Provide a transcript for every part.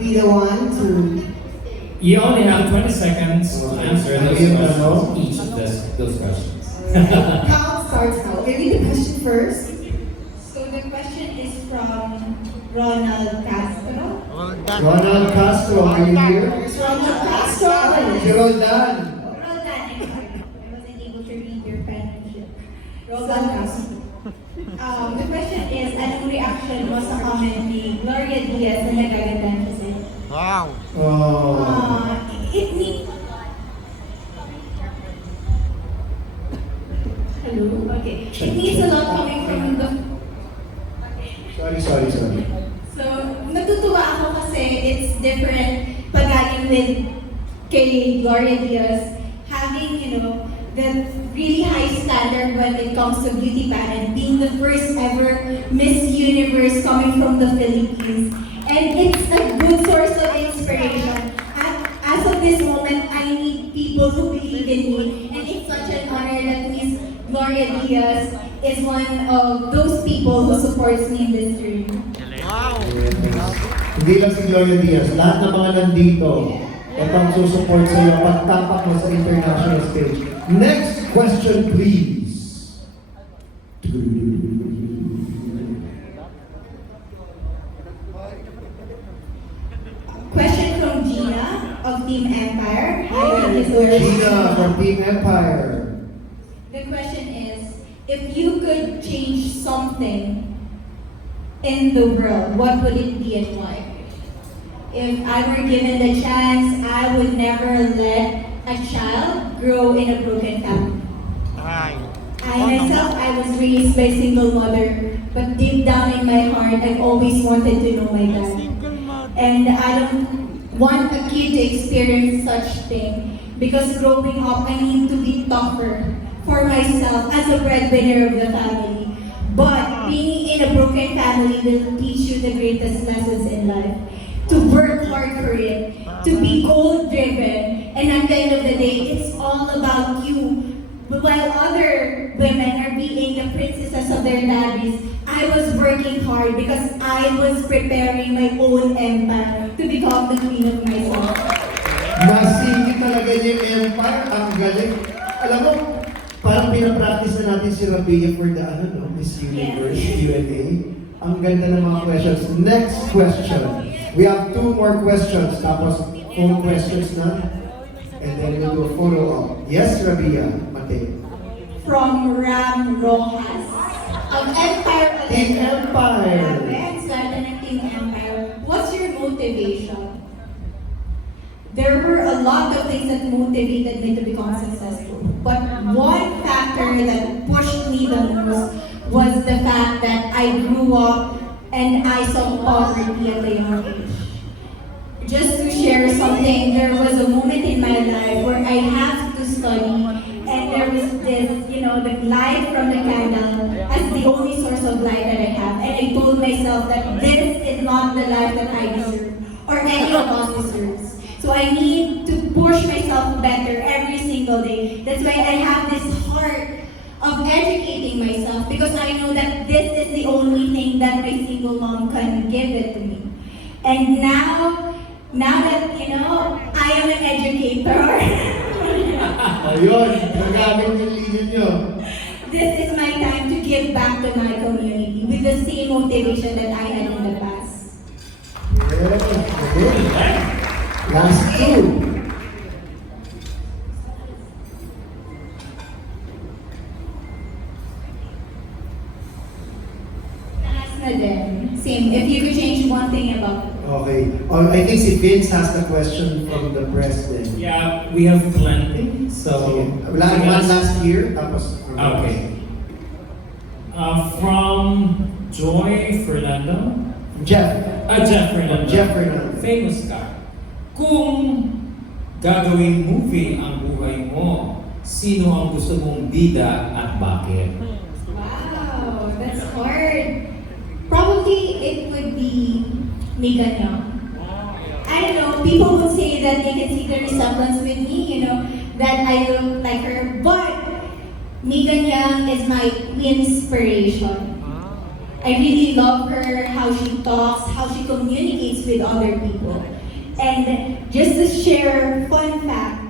be the one to... You only have 20 seconds to answer those questions, each of those questions. Count starts now. Okay, read the question first. So the question is from Ronald Castro. Ronald Castro, are you here? Ronald Castro. Si Roldan. Roldan, I'm sorry. I wasn't able to read your penmanship. Roldan Castro. The question is, anong reaction mo sa comment ni Gloria Diaz na nagagandaan siya sa'yo? Wow! Oh. It means... Hello? Okay. It means a lot coming from the... Sorry. So, natutuwa ako kasi it's different pagaling with kay Gloria Diaz, having, that really high standard when it comes to beauty pageant, being the first ever Miss Universe coming from the Philippines. And it's a good source of inspiration. As of this moment, I need people who believe in me. And it's such an honor that Miss Gloria Diaz is one of those people who supports me in this journey. Wow! Hindi lang si Gloria Diaz, lahat ng mga nandito, itong susupport sa iyo pagtapak mo sa international stage. Next question, please. Question from Gina of Team Empire. Gina from Team Empire. The question is, if you could change something in the world, what would it be and why? If I were given the chance, I would never let a child grow in a broken family. Ay! I myself, I was raised by a single mother, but deep down in my heart, I've always wanted to know my dad. Single mother! And I don't want a kid to experience such thing, because growing up, I need to be tougher for myself as a breadwinner of the family. But being in a broken family will teach you the greatest lessons in life. To work hard for it, to be goal-driven, and at the end of the day, it's all about you. But while other women are being the princesses of their daddies, I was working hard because I was preparing my own empire to become the queen of myself. Nasingit talaga niya yung empire, ang galing. Alam mo, parang pinapractice na natin si Rabiya for the Miss Universe, Q&A. Ang ganda ng mga questions. Next question. We have 2 more questions, tapos 4 questions na. And then we'll do a follow-up. Yes, Rabiya, Mateo. From Ram Rojas of Empire. Team Empire. Started ng Team Empire. What's your motivation? There were a lot of things that motivated me to become successful. But one factor that pushed me the most was the fact that I grew up and I saw poverty at a young age. Just to share something, there was a moment in my life where I had to study, and there was this, the light from the candle as the only source of light that I have. And I told myself that this is not the life that I deserve, or any of us deserves. So I need to push myself better every single day. That's why I have this heart of educating myself, because I know that this is the only thing that my single mom can give it to me. And now that, I am an educator, Ayun, nagamit yung linya nyo. this is my time to give back to my community with the same motivation that I had in the past. Yeah, last 2. Taas na din. Same. If you could change one thing about Okay. I think si Vince has the question from the press then. Yeah, we have plenty. So, One last year, tapos. Okay. From Joy Fernando. Jeff. Jeff Fernando. Jeff Fernando. Famous ka. Kung gagawing movie ang buhay mo, sino ang gusto mong bida at bakit? Wow, that's hard. Probably it would be Megan Young. I don't know, people would say that they can see the resemblance with me, that I look like her, but Megan Young is my inspiration. I really love her, how she talks, how she communicates with other people. And just to share fun fact,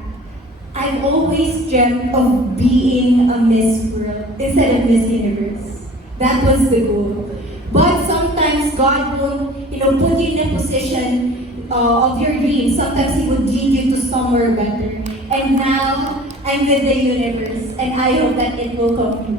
I've always dreamt of being a Miss World instead of Miss Universe. That was the goal. But sometimes God will, put you in a position of your dreams. Sometimes He would lead you to somewhere better. And now, I'm with the universe, and I hope that it will come true.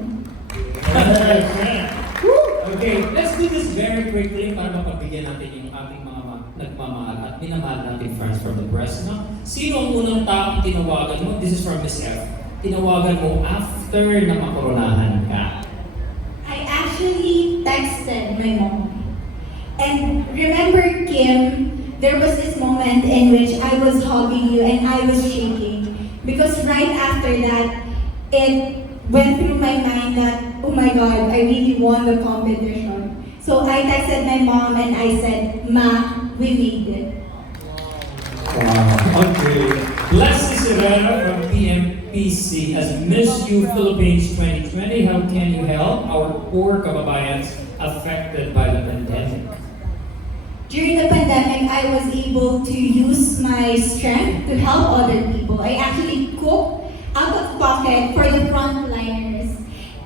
Okay, let's do this very quickly para mapagbigyan natin yung ating mga nagmamahal at minamahal nating friends from the press. No? Sino ang unang taong tinawagan mo? This is from Miss F. Tinawagan mo after na makoronahan ka. I actually texted my mom. And remember, Kim, there was this moment in which I was hugging you and I was shaking. Because right after that, it went through my mind that, oh my God, I really won the competition. So I texted my mom and I said, Ma, we made it. Wow. Okay. Blessed Serena from PMPC as Miss U Philippines 2020. How can you help our poor kababayans affected by the pandemic? During the pandemic, I was able to use my strength to help other people. I actually cooked out of pocket for the frontliners.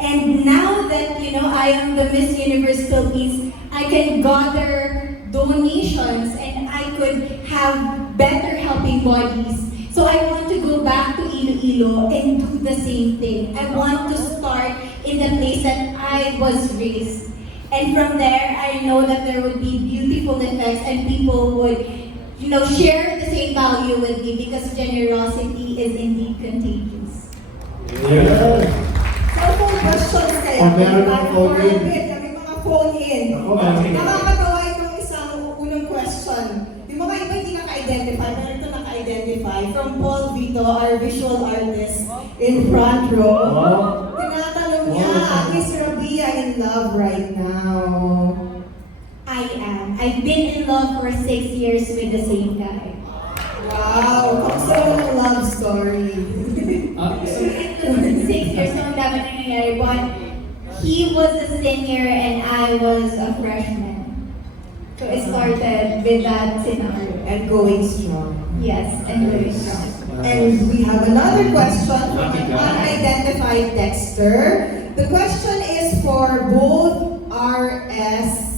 And now that, I am the Miss Universe Philippines, I can gather donations and I could have better helping bodies. So I want to go back to Iloilo and do the same thing. I want to start in the place that I was raised. And from there, I know that there would be beautiful effects and people would, share the same value with me because generosity is indeed contagious. Cellphone questions kaya. Meron ng phone in. May mga phone in. Nakakatawa itong isang unang question. Yung mga iba hindi naka-identify, pero ito naka-identify. From Paul Vito, our visual artist in front row. Tinatanong niya, is Rabiya in love right now? I am. I've been in love for 6 years with the same guy. Wow, kamusta naman ang love story? 6 years nung dapat nangyayari, but he was a senior and I was a freshman. So it started with that scenario. And going strong. Yes, and very strong. And we have another question from an unidentified texter. The question is for both RS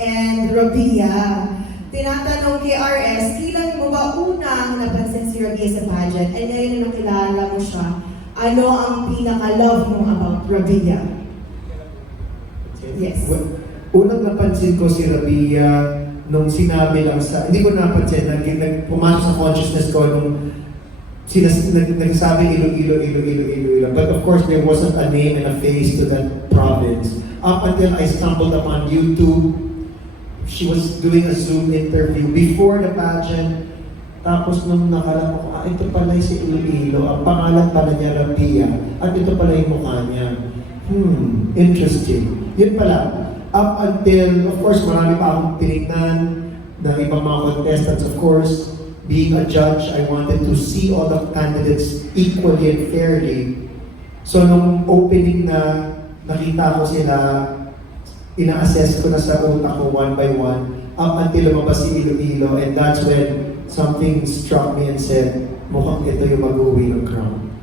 and Rabiya. Tinatanong kay RS, kailan mo ba unang napansin si Rabiya sa pageant? And ngayon na nakilala mo siya, ano ang pinaka-love mo about Rabiya? Yes. Unang napansin ko si Rabiya nung sinabi lang hindi ko napansin, pumasok sa consciousness ko nung nagsabi Iloilo. But of course, there wasn't a name and a face to that province. Up until I stumbled upon YouTube, she was doing a Zoom interview before the pageant. Tapos nung nakala ko, ito pala si Iloilo. Ang pangalan pala niya Rabiya. At ito pala yung mukha niya. Interesting. Yun pala. Up until, of course, marami pa akong tinignan na ibang mga contestants, of course. Being a judge, I wanted to see all the candidates equally and fairly. So nung opening na nakita ko sila, ina-assess ko na sa utak ko one by one, up until lumabas si Iloilo, and that's when something struck me and said, mukhang ito yung mag-uwi ng crown.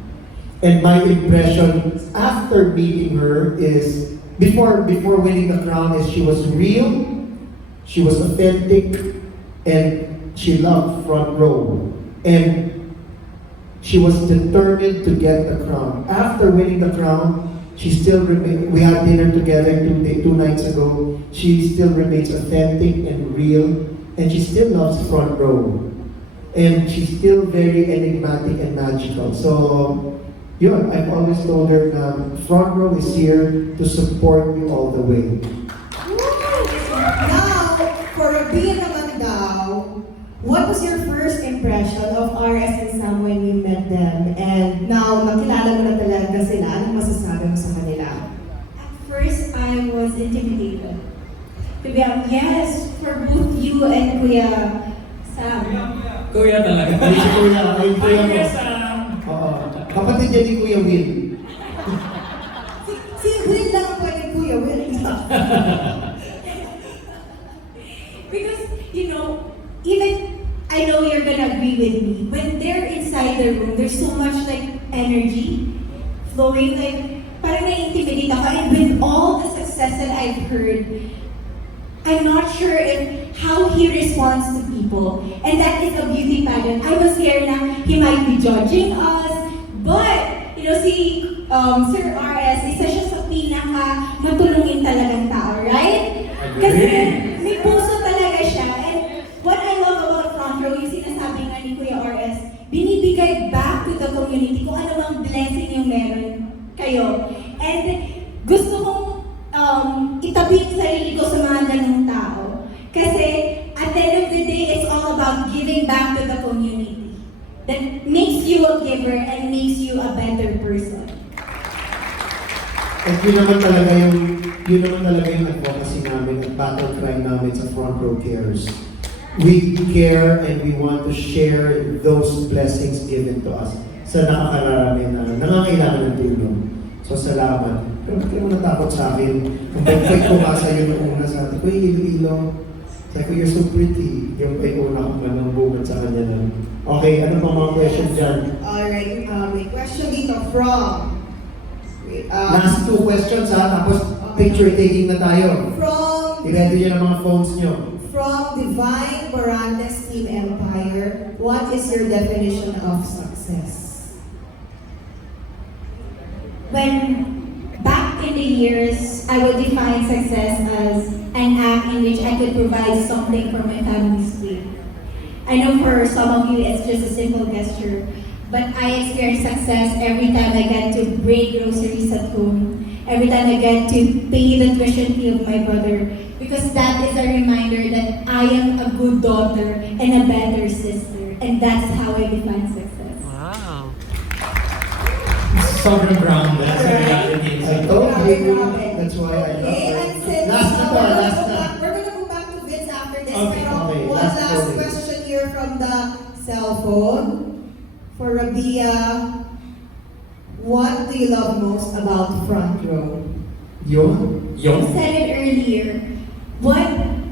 And my impression after meeting her is, before winning the crown, is she was real, she was authentic, and she loved front row. And she was determined to get the crown. After winning the crown, she still remained, we had dinner together 2 nights ago. She still remains authentic and real, and she still loves front row. And she's still very enigmatic and magical. So, yun, I've always told her na front row is here to support you all the way. Now, for Rabiya naman daw, what was your first impression of RS and Sam when you met them? And now, nakilala mo na talaga sila. Anong masasabi mo sa kanila? At first, I was intimidated. To be honest, yes, for both you and Kuya Sam. Kuya talaga. Ay, si Kuya, ay, Kuya mo. Kuya Sam. Oo. Kapatid niya ni Kuya Will. Si Will lang ang pwedeng Kuya Will. I know you're gonna agree with me. When they're inside the room, there's so much like energy flowing, like parang na-intimidate ako. And with all the success that I've heard, I'm not sure if how he responds to people. And that is a beauty pageant. I was scared na he might be judging us. But, you know, si Sir RS, isa siya sa pinaka matulungin talagang tao, right? Kasi may puso talaga siya. And what I love about Front Row, yung sinasabi nga ni Kuya RS, binibigay back to the community kung ano bang blessing yung meron kayo. And gusto kong itabi yung sarili ko sa mga ganung tao. Kasi at the end of the day, it's all about giving back to the community. That makes you a giver and makes you a better person. At yun naman talaga yung advocacy namin at battle cry namin sa Front Row Cares. We care and we want to share those blessings given to us sa nakakararami na nangangailangan ng tulong. So salamat. Pero ba't kayo natakot sa akin? Kung ba't ko nga sa'yo nung una sa atin, Kuya Iloilo, sabi ko, you're so pretty. Yung kay una kong manambungan sa kanya na. Okay, ano pa mga question dyan? Alright, may question dito from... Last two questions ha, tapos picture taking na tayo. From I-ready nyo ng mga phones nyo. From Divine Barantes Team Empire, what is your definition of success? When back in the years, I would define success as an act in which I could provide something for my family's good. I know for some of you it's just a simple gesture, but I experience success every time I get to bring groceries at home, every time I get to pay the tuition fee of my brother, because that is a reminder that I am a good daughter and a better sister, and that's how I define success. Wow. Sobrang grounded sa reality. I told you. That's why I love Okay, her. and since Last na to, last na. we're gonna go back to Vince after this, Okay, pero okay, one last last one. question here from the cell phone. For Rabiya, what do you love most about Front Row? Yun. I Yung said it earlier.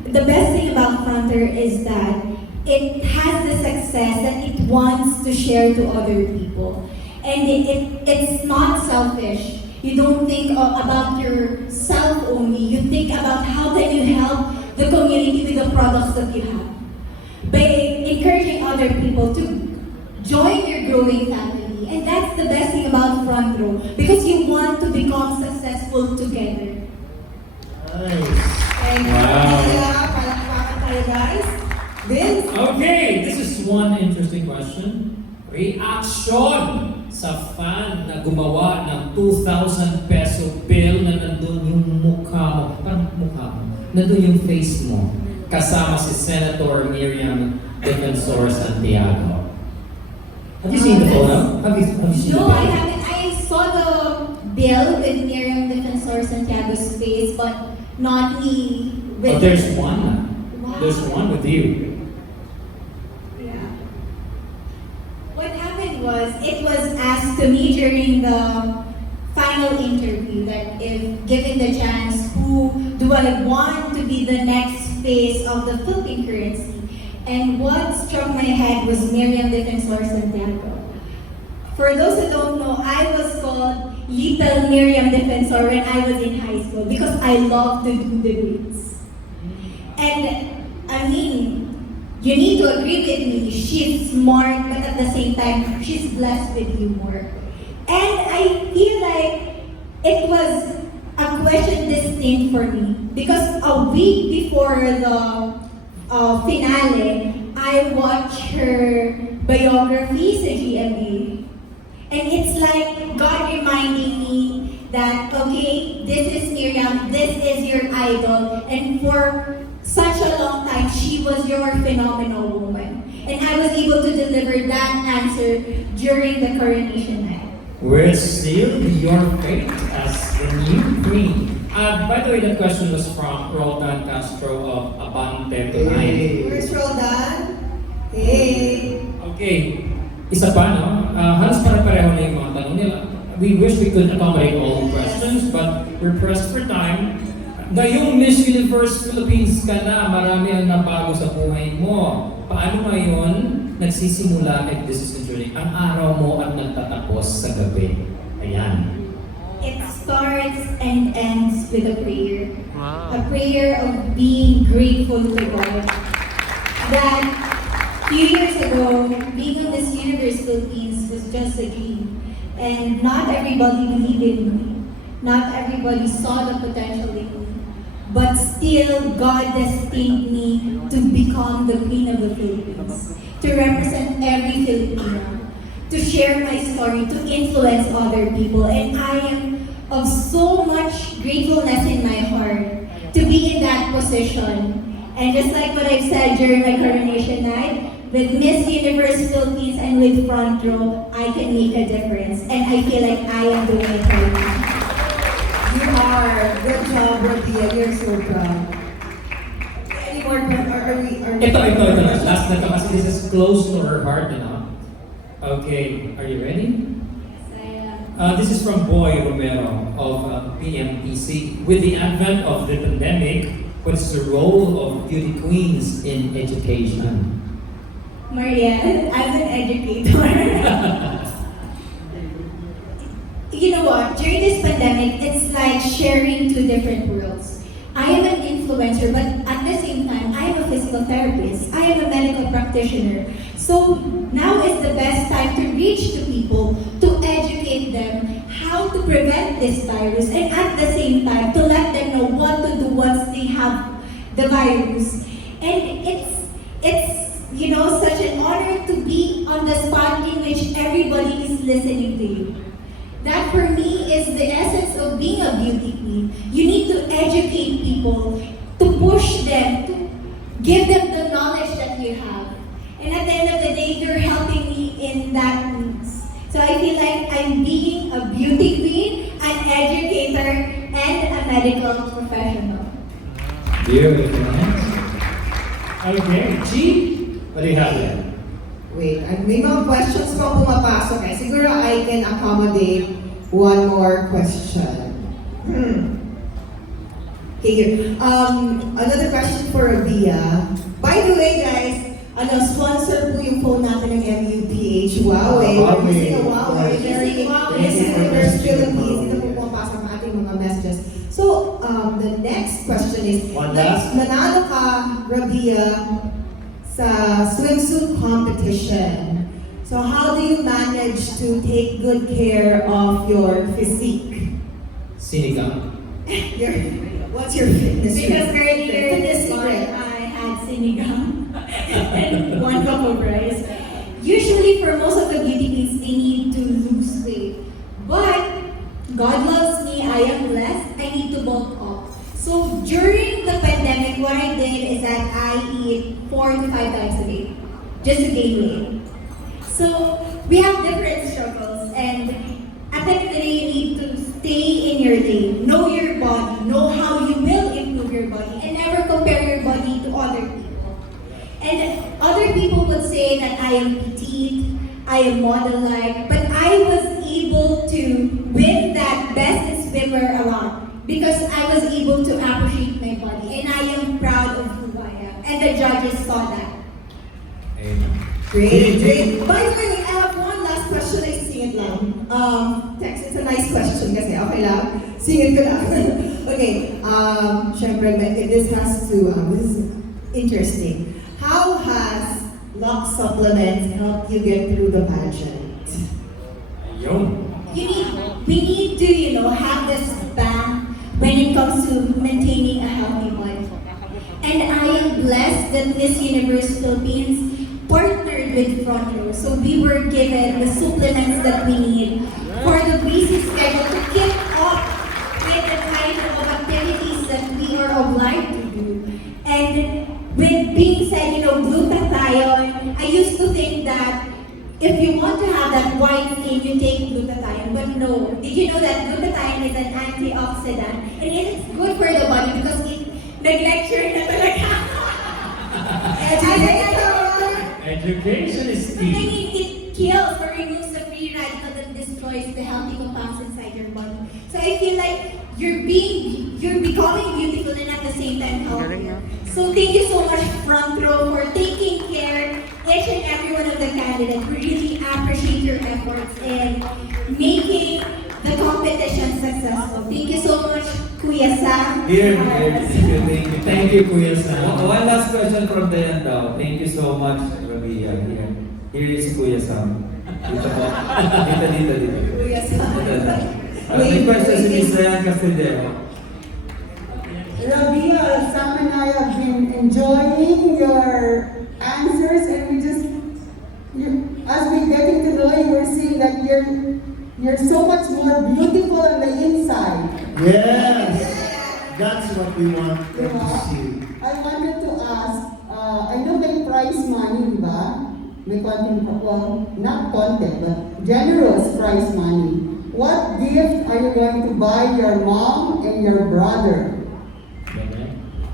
The best thing about Fronter is that it has the success that it wants to share to other people. And it's not selfish. You don't think about yourself only. You think about how can you help the community with the products that you have. By encouraging other people to join your growing family. And that's the best thing about Front Row. Because you want to become successful together. Nice. Thank you, Wow. Rabiya. Palakpakan tayo, guys. Vince? Okay, this is one interesting question. Reaction sa fan na gumawa ng 2,000 peso bill na nandun yung mukha mo, parang mukha mo, nandun yung face mo, kasama si Senator Miriam Defensor Santiago. Have you seen the photo? Have you seen No, the I photo? haven't. I saw the bill with Miriam Defensor Santiago's face, but not me with. Oh, there's one. Wow. There's one with you. Yeah. What happened was, it was asked to me during the final interview that if given the chance, who do I want to be the next face of the Philippine currency? And what struck my head was Miriam Defensor Santiago. For those who don't know, I was called Little Miriam Defensor when I was in high school because I love to do debates. And I mean, you need to agree with me, she's smart, but at the same time, she's blessed with humor. And I feel like it was a question destined for me because a week before the finale, I watched her biography sa GMA. And it's like God reminding me that, okay, this is Miriam, this is your idol, and for such a long time, she was your phenomenal woman. And I was able to deliver that answer during the coronation night. Will still be your fate as the new queen. By the way, that question was from Roldan Castro of Abante tonight. Where's Roldan? Hey! Okay, isa pa, no? Halos pare-pareho na yung mga tanong nila. We wish we could accommodate all the questions, but we're pressed for time. Ngayong Miss Universe Philippines ka na, marami ang nabago sa buhay mo. paano ngayon nagsisimula at this is journey? Ang araw mo at nagtatapos sa gabi. Ayan. It starts and ends with a prayer. Wow. A prayer of being grateful to God. That few years ago, being on this Universe Philippines was just a dream. And not everybody believed in me. Not everybody saw the potential in me. But still, God destined me to become the Queen of the Philippines. To represent every Filipino. To share my story, to influence other people. And I am of so much gratefulness in my heart to be in that position. And just like what I've said during my coronation night, with Miss Universe Philippines and with Front Row, I can make a difference. And I feel like I am doing it right now. You are. Good job, Rabiya. You're so proud. Any more? Ito. Last na to kasi this is close to her heart, you know. Okay, are you ready? This is from Boy Romero of PMPC. With the advent of the pandemic, what is the role of beauty queens in education? Marielle, as an educator, you know what? During this pandemic, it's like sharing two different worlds. I am an influencer, but at the same time, I am a physical therapist. I am a medical practitioner. So now is the best time to reach to people, to educate them how to prevent this virus, and at the same time, to let them know what to do once they have the virus. And it's you know, such an honor to be on the spot in which everybody is listening to you. That for me is the essence of being a beauty queen. You need to educate people, to push them, to give them the knowledge that you have. And at the end of the day, you're helping me in that needs. So I feel like I'm being a beauty queen, an educator, and a medical professional. Beautiful. Okay, G, what do you have there? Wait, may mga questions pa pumapasok eh. Siguro I can accommodate one more question. Okay, here. Another question for Rabiya. By the way, guys, sponsor po yung phone natin ng MUPH. Huawei. Huawei. We're using a Huawei. Yes. Very Huawei. This is Universe Philippines. Ito po pumapasok ng ating mga messages. So, the next question is, One last. nanalo ka, Rabiya, sa swimsuit competition. So how do you manage to take good care of your physique? Sinigang. What's your fitness? Because earlier Fitness this morning, secret. I had sinigang and 1 cup of rice. Usually for most of the beauty queens, they need to lose weight. But God loves me, I am blessed, I need to bulk up. So during the pandemic, what I did is that I eat 4 to 5 times a day, just to gain weight. So we have different struggles, and at the end of the day, you need to stay in your lane, know your body, know how you will improve your body, and never compare your body to other people. And other people would say that I am petite, I am model-like, but I was able to win that best swimmer award. Because I was able to appreciate my body, and I am proud of who I am. And the judges saw that. Amen. Great. By the way, I have one last question. I sing it lang. Text, it's a nice question kasi okay lang. Sing it ko lang. Okay. Syempre, this has to, this is interesting. How has Lux supplements helped you get through the pageant? Ayun. We need to, have this band when it comes to maintaining a healthy body. And I am blessed that Miss Universe Philippines partnered with Front Row. So we were given the supplements that we need for the busy schedule to keep up with the kind of activities that we are obliged to do. And with being said, glutathione, I used to think that if you want to have that white skin, you take glutathione. But no, did you know that glutathione is an antioxidant? And it is good for the body because it nag-lecture na talaga. Education is I key. mean, it kills or removes the free radical that destroys the healthy compounds inside your body. So I feel like you're becoming beautiful and at the same time healthy. So So thank you so much, front row, for taking care each and every one of the candidates. We really appreciate your efforts in making the competition successful. Thank you so much, Kuya Sam. Here, thank you. Thank you, Kuya Sam. One last question from the end daw. Thank you so much, Rabiya. Here is Kuya Sam. Dito po. Dito. Kuya Sam. May question si Miss Ryan Castillero. Rabiya, Sam and I have been enjoying your answers, and as we're getting to know you, we're seeing that you're so much more beautiful on the inside. Yes! That's what we want them to Diba? see. I wanted to ask, I know may prize money, diba? May konting, well, not konti, but generous prize money. What gift are you going to buy your mom and your brother?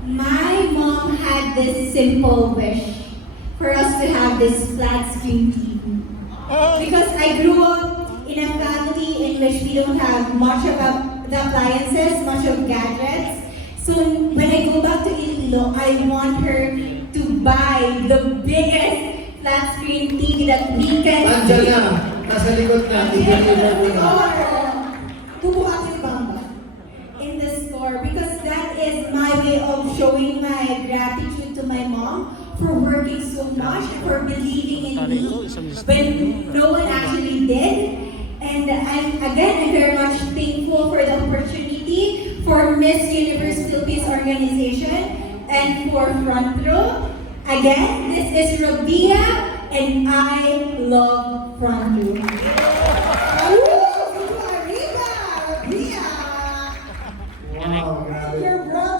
My mom had this simple wish for us to have this flat screen TV. Because I grew up in a family in which we don't have much of the appliances, much of gadgets. So when I go back to Iloilo, I want her to buy the biggest flat screen TV that we can Andiyan na! Nasa likod na! I-deliver mo na! Bubuhatin ni Bamba. in the store, because that is my way of showing my gratitude to my mom for working so much, for believing in me when no one actually did. And I'm very much thankful for the opportunity for Miss Universe Philippines organization and for Front Row. Again, this is Rabiya and I love Front Row.